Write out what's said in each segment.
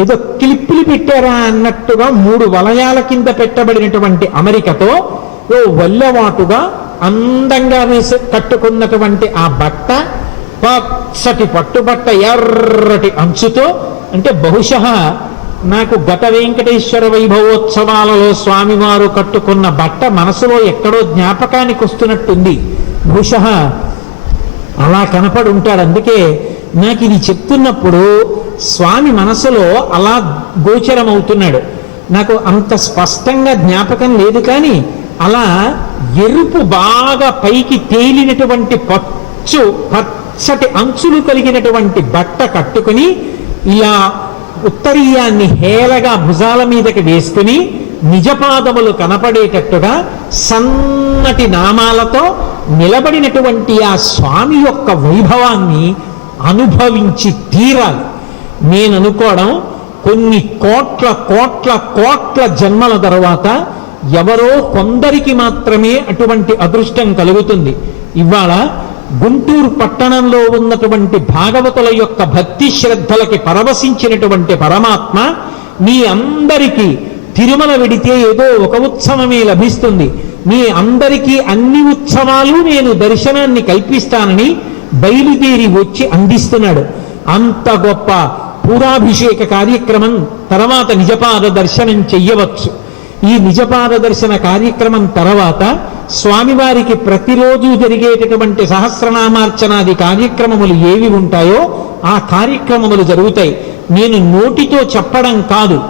ఏదో క్లిప్పులు పెట్టారా అన్నట్టుగా మూడు వలయాల కింద పెట్టబడినటువంటి అమెరికతో ఓ వల్లవాటుగా అందంగా వేసి కట్టుకున్నటువంటి ఆ బట్ట పచ్చటి పట్టుబట్ట ఎర్రటి అంచుతో అంటే బహుశ నాకు గత వెంకటేశ్వర వైభవోత్సవాలలో స్వామివారు కట్టుకున్న బట్ట మనసులో ఎక్కడో జ్ఞాపకానికి వస్తున్నట్టుంది. బహుశ అలా కనపడి ఉంటాడు అందుకే నాకు ఇది చెప్తున్నప్పుడు స్వామి మనసులో అలా గోచరం అవుతున్నాడు నాకు అంత స్పష్టంగా జ్ఞాపకం లేదు కానీ అలా ఎరుపు బాగా పైకి తేలినటువంటి పచ్చు పచ్చటి అంచులు కలిగినటువంటి బట్ట కట్టుకుని ఇలా ఉత్తరీయాన్ని హేలగా భుజాల మీదకి వేసుకుని నిజపాదములు కనపడేటట్టుగా సన్నటి నామాలతో నిలబడినటువంటి ఆ స్వామి యొక్క వైభవాన్ని అనుభవించి తీరాలి. నేను అనుకోవడం కొన్ని కోట్ల కోట్ల కోట్ల జన్మల తర్వాత ఎవరో కొందరికి మాత్రమే అటువంటి అదృష్టం కలుగుతుంది. ఇవాళ గుంటూరు పట్టణంలో ఉన్నటువంటి భాగవతుల యొక్క భక్తి శ్రద్ధలకి పరవశించినటువంటి పరమాత్మ మీ అందరికీ తిరుమల వెడితే ఏదో ఒక ఉత్సవమే లభిస్తుంది. మీ అందరికీ అన్ని ఉత్సవాలు నేను దర్శనాన్ని కల్పిస్తానని బయలుదేరి వచ్చి అందిస్తున్నాడు. అంత గొప్ప పూరాభిషేక కార్యక్రమం తర్వాత నిజపాద దర్శనం చెయ్యవచ్చు. ఈ నిజపాద దర్శన కార్యక్రమం తర్వాత స్వామివారికి ప్రతిరోజు జరిగేటటువంటి సహస్రనామార్చనాది కార్యక్రమములు ఏవి ఉంటాయో ఆ కార్యక్రమములు జరుగుతాయి. నేను నోటితో చెప్పడం కాదు.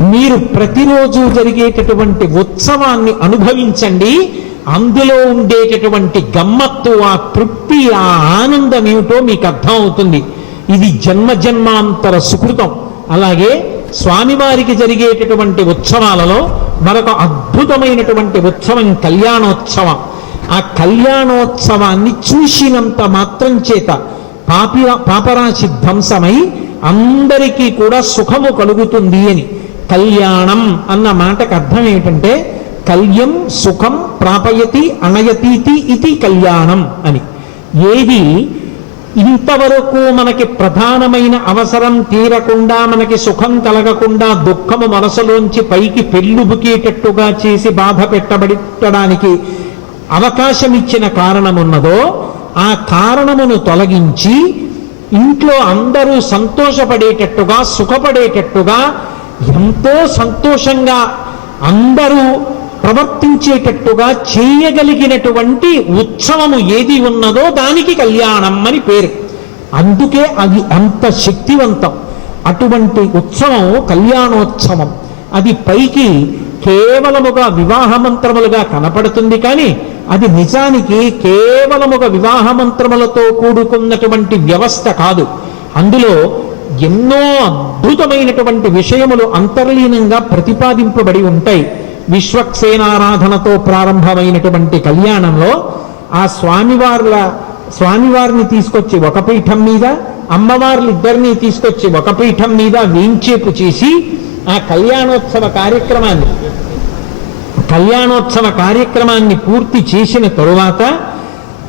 మీరు ప్రతిరోజు జరిగేటటువంటి ఉత్సవాన్ని అనుభవించండి. అందులో ఉండేటటువంటి గమ్మత్తు ఆ తృప్తి ఆ ఆనందం ఏమిటో మీకు అర్థం అవుతుంది ఇది జన్మ జన్మాంతర సుకృతం. అలాగే స్వామివారికి జరిగేటటువంటి ఉత్సవాలలో మరొక అద్భుతమైనటువంటి ఉత్సవం కళ్యాణోత్సవం. ఆ కళ్యాణోత్సవాన్ని చూసినంత మాత్రం చేత పాపి పాపరాశి ధ్వంసమై అందరికీ కూడా సుఖము కలుగుతుంది అని. కళ్యాణం అన్న మాటకు అర్థం ఏంటంటే కళ్యం సుఖం ప్రాపయతి అనయతీతి ఇది కళ్యాణం అని. ఏది ఇంతవరకు మనకి ప్రధానమైన అవసరం తీరకుండా మనకి సుఖం కలగకుండా దుఃఖము మనసులోంచి పైకి పెళ్ళుబుకేటట్టుగా చేసి బాధ పెట్టబడడానికి అవకాశం ఇచ్చిన కారణమున్నదో ఆ కారణమును తొలగించి ఇంట్లో అందరూ సంతోషపడేటట్టుగా సుఖపడేటట్టుగా ఎంతో సంతోషంగా అందరూ ప్రవర్తించేటట్టుగా చేయగలిగినటువంటి ఉత్సవము ఏది ఉన్నదో దానికి కళ్యాణం అని పేరు. అందుకే అది అంత శక్తివంతం. అటువంటి ఉత్సవం కళ్యాణోత్సవం అది పైకి కేవలముగా వివాహ మంత్రములుగా కనపడుతుంది కానీ అది నిజానికి కేవలముగా వివాహ మంత్రములతో కూడుకున్నటువంటి వ్యవస్థ కాదు. అందులో ఎన్నో అద్భుతమైనటువంటి విషయములు అంతర్లీనంగా ప్రతిపాదింపబడి ఉంటాయి. విశ్వక్సేనారాధనతో ప్రారంభమైనటువంటి కళ్యాణంలో ఆ స్వామివార్ల స్వామివారిని తీసుకొచ్చి ఒక పీఠం మీద అమ్మవార్లిద్దరినీ తీసుకొచ్చి ఒక పీఠం మీద వీంచేపు చేసి ఆ కళ్యాణోత్సవ కార్యక్రమాన్ని కళ్యాణోత్సవ కార్యక్రమాన్ని పూర్తి చేసిన తరువాత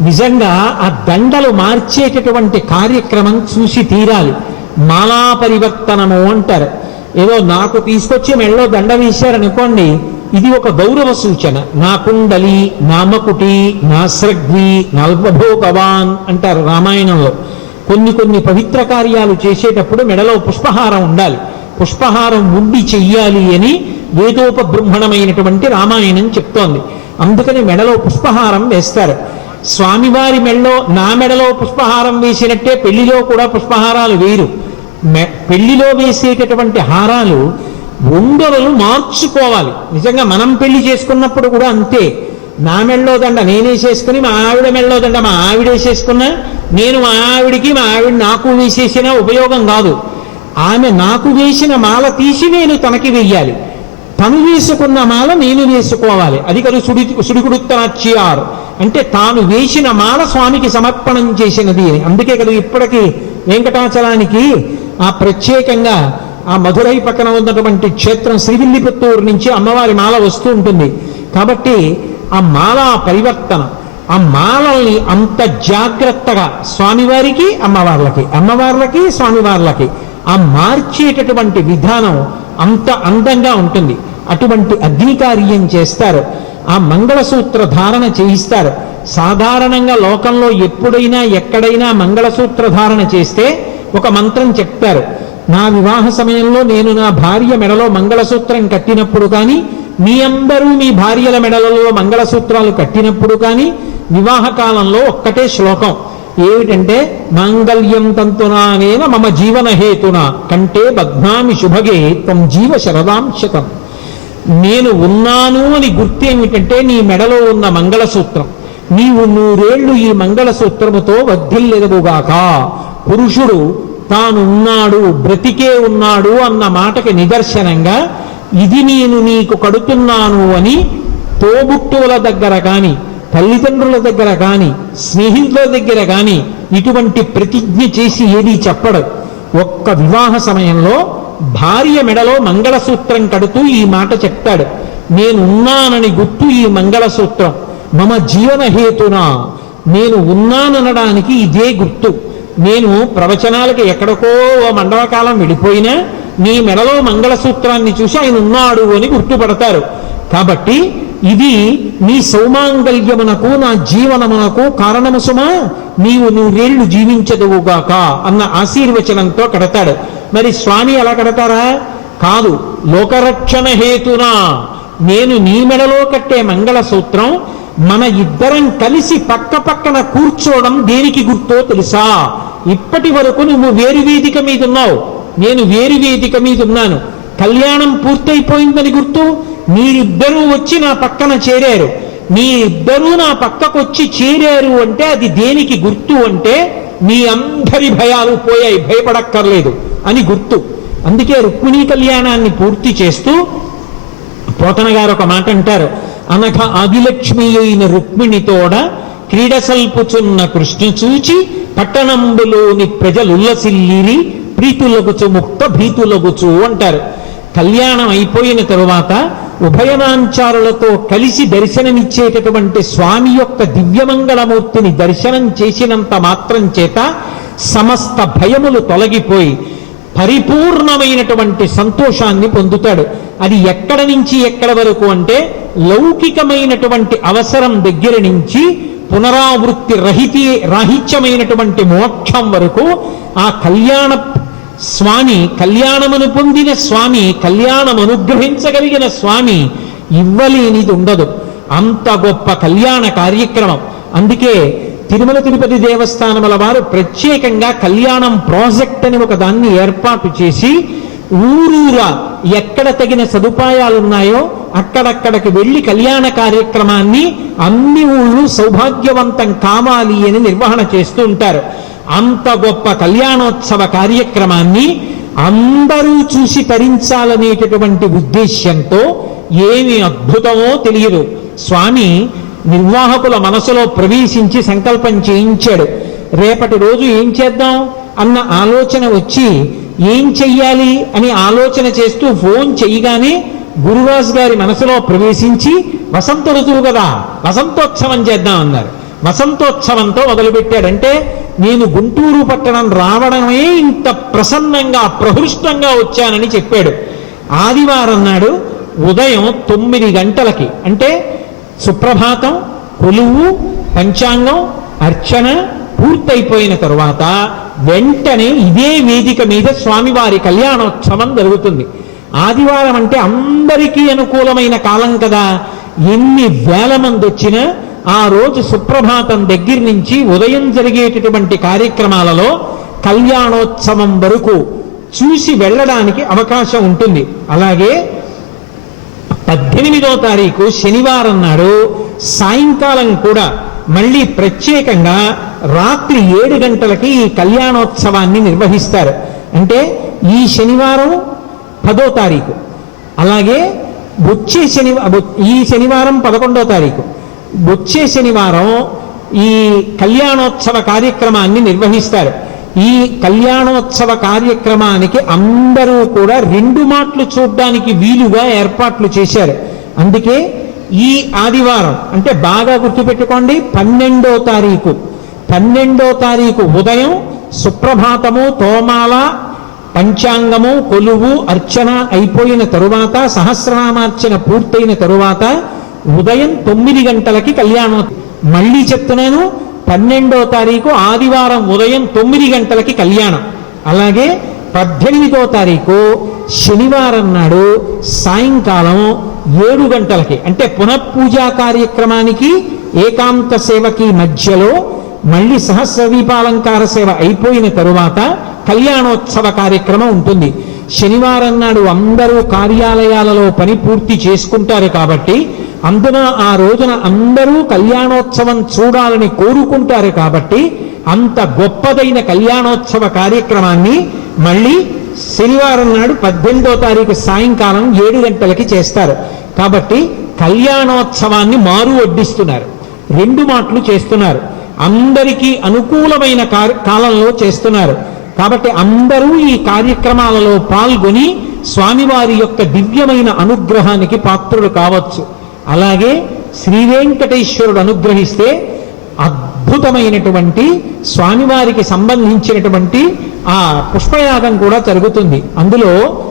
నిజంగా ఆ దండలు మార్చేటటువంటి కార్యక్రమం చూసి తీరాలి. మాలా పరివర్తనము అంటారు. ఏదో నాకు తీసుకొచ్చి మెళ్ళో దండ వేశారనుకోండి ఇది ఒక గౌరవ సూచన. నా కుండలి నామకుటి మకుటి నా నల్పభోగవాన్ అంటారు రామాయణంలో. కొన్ని కొన్ని పవిత్ర కార్యాలు చేసేటప్పుడు మెడలో పుష్పహారం ఉండాలి. పుష్పహారం ఉండి చెయ్యాలి అని వేదోపబృంహణమైనటువంటి రామాయణం చెప్తోంది. అందుకని మెడలో పుష్పహారం వేస్తారు. స్వామివారి మెడలో నా మెడలో పుష్పహారం వేసినట్టే పెళ్ళిలో కూడా పుష్పహారాలు వేరు. మె పెళ్ళిలో వేసేటటువంటి హారాలు ఉంగరలు మార్చుకోవాలి. నిజంగా మనం పెళ్ళి చేసుకున్నప్పుడు కూడా అంతే. నా మెళ్ళోదండ నేనే చేసుకుని మా ఆవిడ మెళ్ళోదండ మా ఆవిడ వేసేసుకున్నా నేను మా ఆవిడికి మా ఆవిడ నాకు వేసేసిన ఉపయోగం కాదు. ఆమె నాకు వేసిన మాల తీసి నేను తనకి వెయ్యాలి తను వేసుకున్న మాల నేను వేసుకోవాలి. అది కదా సుడి సుడికుడుత్తనాచ్యారు అంటే తాను వేసిన మాల స్వామికి సమర్పణం చేసినది. అని అందుకే కదా ఇప్పటికీ వెంకటాచలానికి ఆ ప్రత్యేకంగా ఆ మధురై పక్కన ఉన్నటువంటి క్షేత్రం శ్రీవిల్లిపుత్తూరు నుంచి అమ్మవారి మాల వస్తూ ఉంటుంది. కాబట్టి ఆ మాల పరివర్తన ఆ మాలల్ని అంత జాగ్రత్తగా స్వామివారికి అమ్మవార్లకి అమ్మవార్లకి స్వామివార్లకి ఆ మార్చేటటువంటి విధానం అంత అందంగా ఉంటుంది. అటువంటి అగ్నికార్యం చేస్తారు. ఆ మంగళసూత్ర ధారణ చేయిస్తారు. సాధారణంగా లోకంలో ఎప్పుడైనా ఎక్కడైనా మంగళసూత్ర ధారణ చేస్తే ఒక మంత్రం చెప్తారు. నా వివాహ సమయంలో నేను నా భార్య మెడలో మంగళసూత్రం కట్టినప్పుడు కానీ మీ అందరూ మీ భార్యల మెడలలో మంగళసూత్రాలు కట్టినప్పుడు కానీ వివాహ కాలంలో ఒక్కటే శ్లోకం. ఏమిటంటే మాంగళ్యం తంతునానేన మమ జీవన హేతున కంటే బధ్నామి శుభగే త్వం జీవ శరదాం శతం నేను ఉన్నాను అని గుర్తు ఏమిటంటే నీ మెడలో ఉన్న మంగళసూత్రం. నీవు నూరేళ్ళు ఈ మంగళసూత్రముతో వర్ధిల్లెదవుగాక పురుషుడు తానున్నాడు బ్రతికే ఉన్నాడు అన్న మాటకి నిదర్శనంగా ఇది నేను నీకు కడుతున్నాను అని తోబుట్టువుల దగ్గర కానీ తల్లిదండ్రుల దగ్గర కానీ స్నేహితుల దగ్గర కానీ ఇటువంటి ప్రతిజ్ఞ చేసి ఏది చెప్పడు. ఒక్క వివాహ సమయంలో భార్య మెడలో మంగళసూత్రం కడుతూ ఈ మాట చెప్తాడు. నేనున్నానని గుర్తు ఈ మంగళసూత్రం. మమ జీవన హేతున. నేను ఉన్నాననడానికి ఇదే గుర్తు. నేను ప్రవచనాలకి ఎక్కడికో ఓ మండలకాలం వెళ్ళిపోయినా నీ మెడలో మంగళసూత్రాన్ని చూసి ఆయన ఉన్నాడు అని గుర్తుపడతారు. కాబట్టి ఇది నీ సౌమాంగల్యమునకు నా జీవనమునకు కారణము సుమా నీవు నూరేళ్ళు జీవించదువుగాక అన్న ఆశీర్వచనంతో కడతాడు. మరి స్వామి ఎలా కడతారా? కాదు లోకరక్షణ హేతునా. నేను నీ మెడలో కట్టే మంగళసూత్రం మన ఇద్దరం కలిసి పక్క పక్కన కూర్చోవడం దేనికి గుర్తో తెలుసా? ఇప్పటి వరకు నువ్వు వేరు వేదిక మీద ఉన్నావు. నేను వేరు వేదిక మీద ఉన్నాను. కళ్యాణం పూర్తయిపోయిందని గుర్తు? మీరిద్దరూ వచ్చి నా పక్కన చేరారు. మీరిద్దరూ నా పక్కకొచ్చి చేరారు అంటే అది దేనికి గుర్తు అంటే మీ అందరి భయాలు పోయాయి. భయపడక్కర్లేదు అని గుర్తు. అందుకే రుక్మిణీ కళ్యాణాన్ని పూర్తి చేస్తూ పోతన గారు ఒక మాట అంటారు. అనఘ ఆదిలక్ష్మి అయిన రుక్మిణితోడ క్రీడ సల్పుచున్న కృష్ణ చూచి పట్టణంబులోని ప్రజలుల్లసిల్లిరి ప్రీతులగుచు ముక్త భీతులగుచు అంటారు. కళ్యాణం అయిపోయిన తరువాత ఉభయనాంచారులతో కలిసి దర్శనమిచ్చేటటువంటి స్వామి యొక్క దివ్యమంగళమూర్తిని దర్శనం చేసినంత మాత్రం చేత సమస్త భయములు తొలగిపోయి పరిపూర్ణమైనటువంటి సంతోషాన్ని పొందుతాడు. అది ఎక్కడ నుంచి ఎక్కడ వరకు అంటే లౌకికమైనటువంటి అవసరం దగ్గర నుంచి పునరావృత్తి రహితి రాహిత్యమైనటువంటి మోక్షం వరకు ఆ కళ్యాణ స్వామి కళ్యాణమును పొందిన స్వామి కళ్యాణం అనుగ్రహించగలిగిన స్వామి ఇవ్వలేనిది ఉండదు. అంత గొప్ప కళ్యాణ కార్యక్రమం. అందుకే తిరుమల తిరుపతి దేవస్థానముల వారు ప్రత్యేకంగా కళ్యాణం ప్రాజెక్ట్ అని ఒక దాన్ని ఏర్పాటు చేసి ఊరూరా ఎక్కడ తగిన సదుపాయాలు ఉన్నాయో అక్కడక్కడికి వెళ్ళి కళ్యాణ కార్యక్రమాన్ని అన్ని ఊళ్ళు సౌభాగ్యవంతం కావాలి అని నిర్వహణ చేస్తూ ఉంటారు. అంత గొప్ప కళ్యాణోత్సవ కార్యక్రమాన్ని అందరూ చూసి తరించాలనేటటువంటి ఉద్దేశ్యంతో ఏమి అద్భుతమో తెలియదు. స్వామి నిర్వాహకుల మనసులో ప్రవేశించి సంకల్పం చేయించాడు. రేపటి రోజు ఏం చేద్దాం? అన్న ఆలోచన వచ్చి ఏం చెయ్యాలి అని ఆలోచన చేస్తూ ఫోన్ చెయ్యగానే గురురాజు గారి మనసులో ప్రవేశించి వసంత ఋతువు కదా వసంతోత్సవం చేద్దాం అన్నారు. వసంతోత్సవంతో మొదలుపెట్టాడంటే నేను గుంటూరు పట్టణం రావడమే ఇంత ప్రసన్నంగా ప్రహృష్టంగా వచ్చానని చెప్పాడు. ఆదివారం నాడు ఉదయం తొమ్మిది గంటలకి అంటే సుప్రభాతం కొలువు పంచాంగం అర్చన పూర్తయిపోయిన తరువాత వెంటనే ఇదే వేదిక మీద స్వామివారి కళ్యాణోత్సవం జరుగుతుంది. ఆదివారం అంటే అందరికీ అనుకూలమైన కాలం కదా. ఎన్ని వేల మంది వచ్చినా ఆ రోజు సుప్రభాతం దగ్గర నుంచి ఉదయం జరిగేటటువంటి కార్యక్రమాలలో కళ్యాణోత్సవం వరకు చూసి వెళ్ళడానికి అవకాశం ఉంటుంది. అలాగే పద్దెనిమిదో తారీఖు శనివారం నాడు సాయంకాలం కూడా మళ్ళీ ప్రత్యేకంగా రాత్రి ఏడు గంటలకి ఈ కళ్యాణోత్సవాన్ని నిర్వహిస్తారు. అంటే ఈ శనివారం పదో తారీఖు. అలాగే వచ్చే శనివారం ఈ శనివారం పదకొండో తారీఖు. వచ్చే శనివారం ఈ కళ్యాణోత్సవ కార్యక్రమాన్ని నిర్వహిస్తారు. ఈ కళ్యాణోత్సవ కార్యక్రమానికి అందరూ కూడా రెండు మాటలు చూడడానికి వీలుగా ఏర్పాట్లు చేశారు. అందుకే ఈ ఆదివారం అంటే బాగా గుర్తుపెట్టుకోండి పన్నెండో తారీఖు. పన్నెండో తారీఖు ఉదయం సుప్రభాతము తోమాల పంచాంగము కొలువు అర్చన అయిపోయిన తరువాత సహస్రనామార్చన పూర్తయిన తరువాత ఉదయం తొమ్మిది గంటలకి కళ్యాణం. మళ్ళీ చెప్తున్నాను పన్నెండో తారీఖు ఆదివారం ఉదయం తొమ్మిది గంటలకి కళ్యాణం. అలాగే పద్దెనిమిదో తారీఖు శనివారం నాడు సాయంకాలం ఏడు గంటలకి అంటే పునఃపూజా కార్యక్రమానికి ఏకాంత సేవకి మధ్యలో మళ్ళీ సహస్రదీపాలంకార సేవ అయిపోయిన తరువాత కళ్యాణోత్సవ కార్యక్రమం ఉంటుంది. శనివారం నాడు అందరూ కార్యాలయాలలో పని పూర్తి చేసుకుంటారు కాబట్టి అందున ఆ రోజున అందరూ కళ్యాణోత్సవం చూడాలని కోరుకుంటారు కాబట్టి అంత గొప్పదైన కళ్యాణోత్సవ కార్యక్రమాన్ని మళ్ళీ శనివారం నాడు పద్దెనిమిదో తారీఖు సాయంకాలం ఏడు గంటలకి చేస్తారు. కాబట్టి కళ్యాణోత్సవాన్ని మారు వడ్డిస్తున్నారు. రెండు మాటలు చేస్తున్నారు. అందరికీ అనుకూలమైన కాలంలో చేస్తున్నారు. కాబట్టి అందరూ ఈ కార్యక్రమాలలో పాల్గొని స్వామివారి యొక్క దివ్యమైన అనుగ్రహానికి పాత్రులు కావచ్చు. అలాగే శ్రీ వెంకటేశ్వరుడు అనుగ్రహిస్తే అద్భుతమైనటువంటి స్వామివారికి సంబంధించినటువంటి ఆ పుష్పయాగం కూడా జరుగుతుంది. అందులో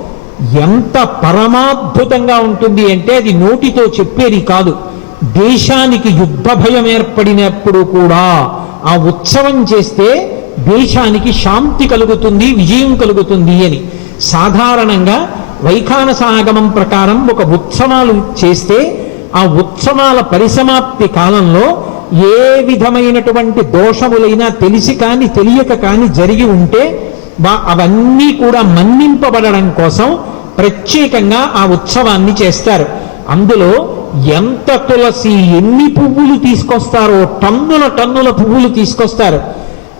ఎంత పరమాద్భుతంగా ఉంటుంది అంటే అది నోటితో చెప్పేది కాదు. దేశానికి యుద్ధ భయం ఏర్పడినప్పుడు కూడా ఆ ఉత్సవం చేస్తే దేశానికి శాంతి కలుగుతుంది విజయం కలుగుతుంది అని. సాధారణంగా వైఖానసాగమం ప్రకారం ఒక ఉత్సవాలు చేస్తే ఆ ఉత్సవాల పరిసమాప్తి కాలంలో ఏ విధమైనటువంటి దోషములైనా తెలిసి కాని తెలియక కాని జరిగి ఉంటే అవన్నీ కూడా మన్నింపబడడం కోసం ప్రత్యేకంగా ఆ ఉత్సవాన్ని చేస్తారు. అందులో ఎంత తులసి ఎన్ని పువ్వులు తీసుకొస్తారో టన్నుల టన్నుల పువ్వులు తీసుకొస్తారు.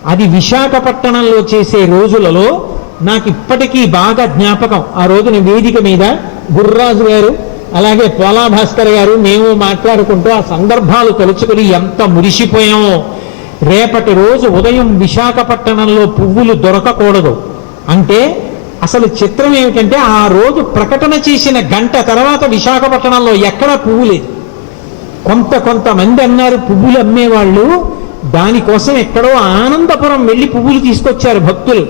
అది విశాఖపట్టణంలో చేసే రోజులలో నాకు ఇప్పటికీ బాగా జ్ఞాపకం. ఆ రోజున వేదిక మీద గుర్రాజు గారు అలాగే పోలా భాస్కర్ గారు మేము మాట్లాడుకుంటూ ఆ సందర్భాలు తలుచుకుని ఎంత మురిసిపోయామో. రేపటి రోజు ఉదయం విశాఖపట్టణంలో పువ్వులు దొరకకూడదు. అంటే అసలు చిత్రం ఏమిటంటే ఆ రోజు ప్రకటన చేసిన గంట తర్వాత విశాఖపట్టణంలో ఎక్కడా పువ్వు లేదు. కొంత కొంతమంది అన్నారు పువ్వులు అమ్మేవాళ్ళు దానికోసం ఎక్కడో ఆనందపురం వెళ్ళి పువ్వులు తీసుకొచ్చారు భక్తులు.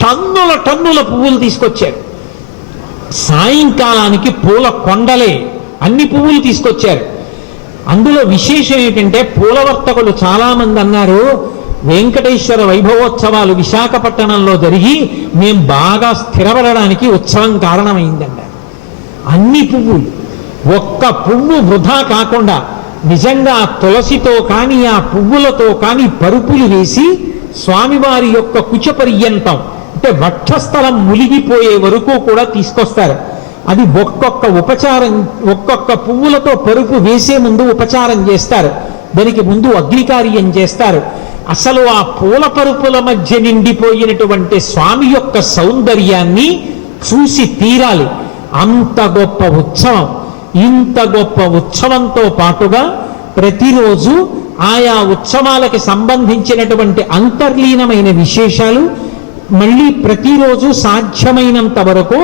టన్నుల టన్నుల పువ్వులు తీసుకొచ్చారు. సాయంకాలానికి పూల కొండలే అన్ని పువ్వులు తీసుకొచ్చారు. అందులో విశేషం ఏంటంటే పూలవర్తకులు చాలామంది అన్నారు వెంకటేశ్వర వైభవోత్సవాలు విశాఖపట్టణంలో జరిగి మేం బాగా స్థిరపడడానికి ఉత్సవం కారణమైందంట. అన్ని పువ్వులు ఒక్క పువ్వు వృధా కాకుండా నిజంగా తులసితో కానీ ఆ పువ్వులతో కానీ పరుపులు వేసి స్వామివారి యొక్క కుచపర్యంతం అంటే వక్షస్థలం మునిగిపోయే వరకు కూడా తీసుకొస్తారు. అది ఒక్కొక్క ఉపచారం ఒక్కొక్క పువ్వులతో పరుపు వేసే ముందు ఉపచారం చేస్తారు. దానికి ముందు అగ్నికార్యం చేస్తారు. అసలు ఆ పూల పరుపుల మధ్య నిండిపోయినటువంటి స్వామి యొక్క సౌందర్యాన్ని చూసి తీరాలి. అంత గొప్ప ఉత్సవం. ఇంత గొప్ప ఉత్సవంతో పాటుగా ప్రతిరోజు ఆయా ఉత్సవాలకి సంబంధించినటువంటి అంతర్లీనమైన విశేషాలు మళ్ళీ ప్రతిరోజు సాధ్యమైనంత వరకు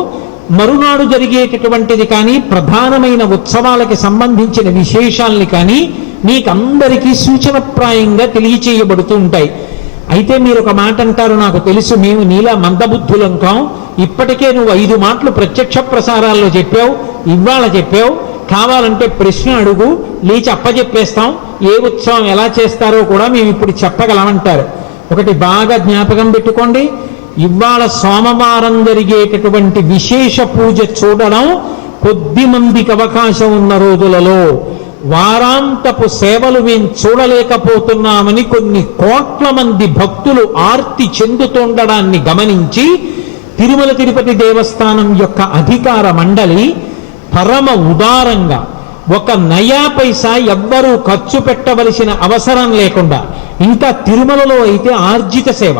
మరునాడు జరిగేటటువంటిది కానీ ప్రధానమైన ఉత్సవాలకి సంబంధించిన విశేషాల్ని కానీ మీకందరికీ సూచనప్రాయంగా తెలియచేయబడుతూ ఉంటాయి. అయితే మీరు ఒక మాట అంటారు నాకు తెలుసు మేము నీలా మందబుద్ధులం కాం ఇప్పటికే నువ్వు ఐదు మాటలు ప్రత్యక్ష ప్రసారాల్లో చెప్పావు ఇవాళ చెప్పావు. కావాలంటే ప్రశ్న అడుగు లేచి అప్పచెప్పేస్తాం ఏ ఉత్సవం ఎలా చేస్తారో కూడా మేము ఇప్పుడు చెప్పగలమంటారు. ఒకటి బాగా జ్ఞాపకం పెట్టుకోండి. ఇవాళ సోమవారం జరిగేటటువంటి విశేష పూజ చూడడం కొద్ది మందికి అవకాశం ఉన్న రోజులలో వారాంతపు సేవలు మేం చూడలేకపోతున్నామని కొన్ని కోట్ల మంది భక్తులు ఆర్తి చెందుతుండడాన్ని గమనించి తిరుమల తిరుపతి దేవస్థానం యొక్క అధికార మండలి పరమ ఉదారంగా ఒక నయా పైసా ఎవ్వరూ ఖర్చు పెట్టవలసిన అవసరం లేకుండా ఇంకా తిరుమలలో అయితే ఆర్జిత సేవ.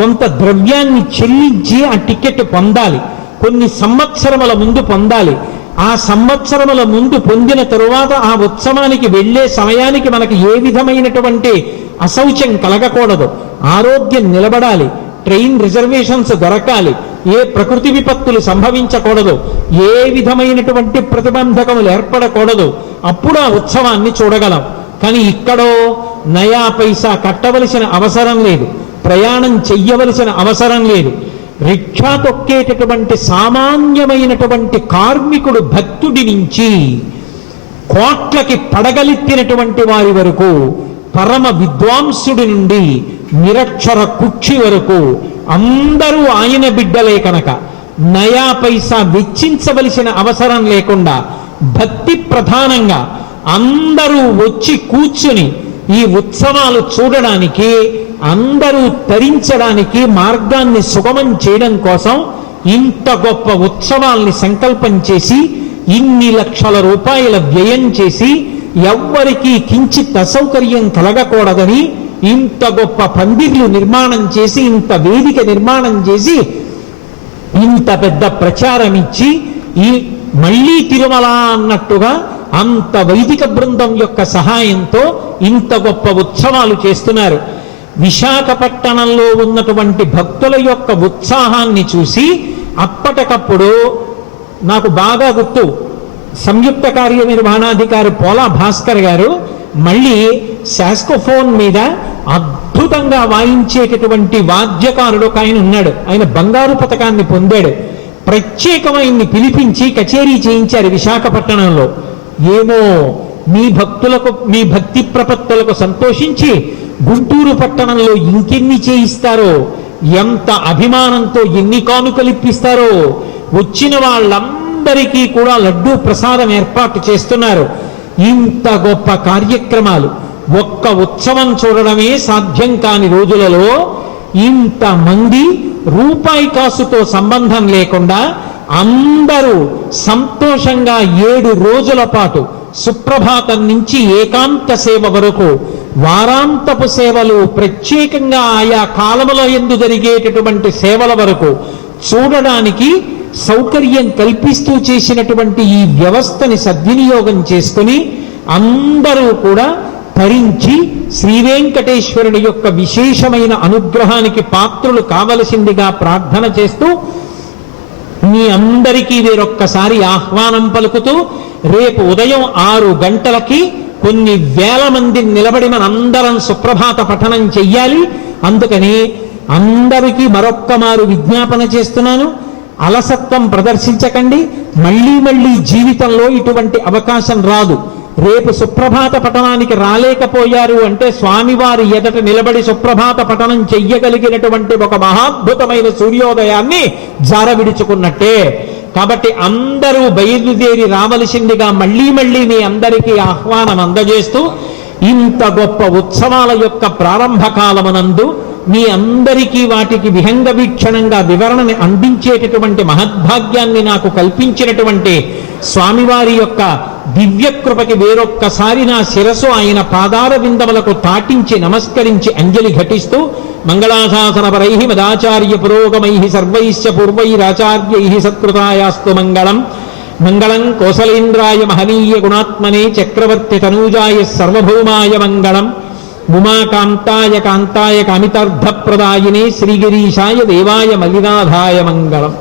కొంత ద్రవ్యాన్ని చెల్లించి ఆ టికెట్ పొందాలి. కొన్ని సంవత్సరముల ముందు పొందాలి. ఆ సంవత్సరముల ముందు పొందిన తరువాత ఆ ఉత్సవానికి వెళ్ళే సమయానికి మనకి ఏ విధమైనటువంటి అశౌచం కలగకూడదు. ఆరోగ్యం నిలబడాలి. ట్రైన్ రిజర్వేషన్స్ దొరకాలి. ఏ ప్రకృతి విపత్తులు సంభవించకూడదు. ఏ విధమైనటువంటి ప్రతిబంధకములు ఏర్పడకూడదు. అప్పుడు ఆ ఉత్సవాన్ని చూడగలం. కానీ ఇక్కడో నయా పైసా కట్టవలసిన అవసరం లేదు. ప్రయాణం చెయ్యవలసిన అవసరం లేదు. రిక్షా తొక్కేటటువంటి సామాన్యమైనటువంటి కార్మికుడు భక్తుడి నుంచి కోట్లకి పడగలెత్తినటువంటి వారి వరకు పరమ విద్వాంసుడి నుండి నిరక్షర కుక్షి వరకు అందరూ ఆయన బిడ్డలే కనుక. నయా పైసా వెచ్చించవలసిన అవసరం లేకుండా భక్తి ప్రధానంగా అందరూ వచ్చి కూర్చుని ఈ ఉత్సవాలు చూడడానికి అందరూ తరించడానికి మార్గాన్ని సుగమం చేయడం కోసం ఇంత గొప్ప ఉత్సవాల్ని సంకల్పం చేసి ఇన్ని లక్షల రూపాయల వ్యయం చేసి ఎవ్వరికీ కించిత్ అసౌకర్యం కలగకూడదని ఇంత గొప్ప పందిర్లు నిర్మాణం చేసి ఇంత వేదిక నిర్మాణం చేసి ఇంత పెద్ద ప్రచారం ఇచ్చి ఈ మళ్ళీ తిరుమల అన్నట్టుగా అంత వైదిక బృందం యొక్క సహాయంతో ఇంత గొప్ప ఉత్సవాలు చేస్తున్నారు. విశాఖపట్టణంలో ఉన్నటువంటి భక్తుల యొక్క ఉత్సాహాన్ని చూసి అప్పటికప్పుడు నాకు బాగా గుర్తు. సంయుక్త కార్యనిర్వహణాధికారి పోలా భాస్కర్ గారు మళ్ళీ శాస్కోఫోన్ మీద అద్భుతంగా వాయించేటటువంటి వాద్యకారుడు ఒక ఆయన ఉన్నాడు. ఆయన బంగారు పథకాన్ని పొందాడు. ప్రత్యేకమైన పిలిపించి కచేరీ చేయించారు విశాఖపట్టణంలో. ఏమో మీ భక్తులకు మీ భక్తి ప్రపత్తులకు సంతోషించి గుంటూరు పట్టణంలో ఇంకెన్ని చేయిస్తారో ఎంత అభిమానంతో ఎన్ని కానుకలు ఇప్పిస్తారో వచ్చిన వాళ్ళందరికీ కూడా లడ్డూ ప్రసాదం ఏర్పాటు చేస్తున్నారు. ఇంత గొప్ప కార్యక్రమాలు ఒక్క ఉత్సవం చూడడమే సాధ్యం కాని రోజులలో ఇంతమంది రూపాయి కాసుతో సంబంధం లేకుండా అందరూ సంతోషంగా ఏడు రోజుల పాటు సుప్రభాతం నుంచి ఏకాంత సేవ వరకు వారాంతపు సేవలు ప్రత్యేకంగా ఆయా కాలముల ఎందు జరిగేటటువంటి సేవల వరకు చూడడానికి సౌకర్యం కల్పిస్తూ చేసినటువంటి ఈ వ్యవస్థని సద్వినియోగం చేసుకుని అందరూ కూడా ధరించి శ్రీ వెంకటేశ్వరుని యొక్క విశేషమైన అనుగ్రహానికి పాత్రులు కావలసిందిగా ప్రార్థన చేస్తూ మీ అందరికీ వేరొక్కసారి ఆహ్వానం పలుకుతూ రేపు ఉదయం ఆరు గంటలకి కొన్ని వేల మంది నిలబడి మనందరం సుప్రభాత పఠనం చెయ్యాలి. అందుకని అందరికీ మరొక్క మారు విజ్ఞాపన చేస్తున్నాను. అలసత్వం ప్రదర్శించకండి. మళ్ళీ మళ్ళీ జీవితంలో ఇటువంటి అవకాశం రాదు. రేపు సుప్రభాత పఠనానికి రాలేకపోయారు అంటే స్వామివారి ఎదట నిలబడి సుప్రభాత పఠనం చెయ్యగలిగినటువంటి ఒక మహాద్భుతమైన సూర్యోదయాన్ని జారవిడుచుకున్నట్టే. కాబట్టి అందరూ బయలుదేరి రావలసిందిగా మళ్ళీ మళ్ళీ మీ అందరికీ ఆహ్వానం అందజేస్తూ ఇంత గొప్ప ఉత్సవాల యొక్క ప్రారంభ కాలమనందు మీ అందరికీ వాటికి విహంగ వీక్షణంగా వివరణని అందించేటటువంటి మహద్భాగ్యాన్ని నాకు కల్పించినటువంటి స్వామివారి యొక్క దివ్యకృపకి వేరొక్కసారి నా శిరసు ఆయన పాదార విందములకు తాటించి నమస్కరించి అంజలి ఘటిస్తూ మంగళాశాసనపరై మదాచార్య పురోగమై సర్వైశ్చ పూర్వైరాచార్యై సత్కృతాయాస్తు మంగళం. మంగళం కోసలేంద్రాయ మహనీయ గుణాత్మనే చక్రవర్తి తనూజాయ సర్వభౌమాయ మంగళం. ఉమాకాంతాయ కాంతాయ కామితార్థప్రదాయినే శ్రీగిరీశాయ దేవాయ మలినాథాయ మంగళం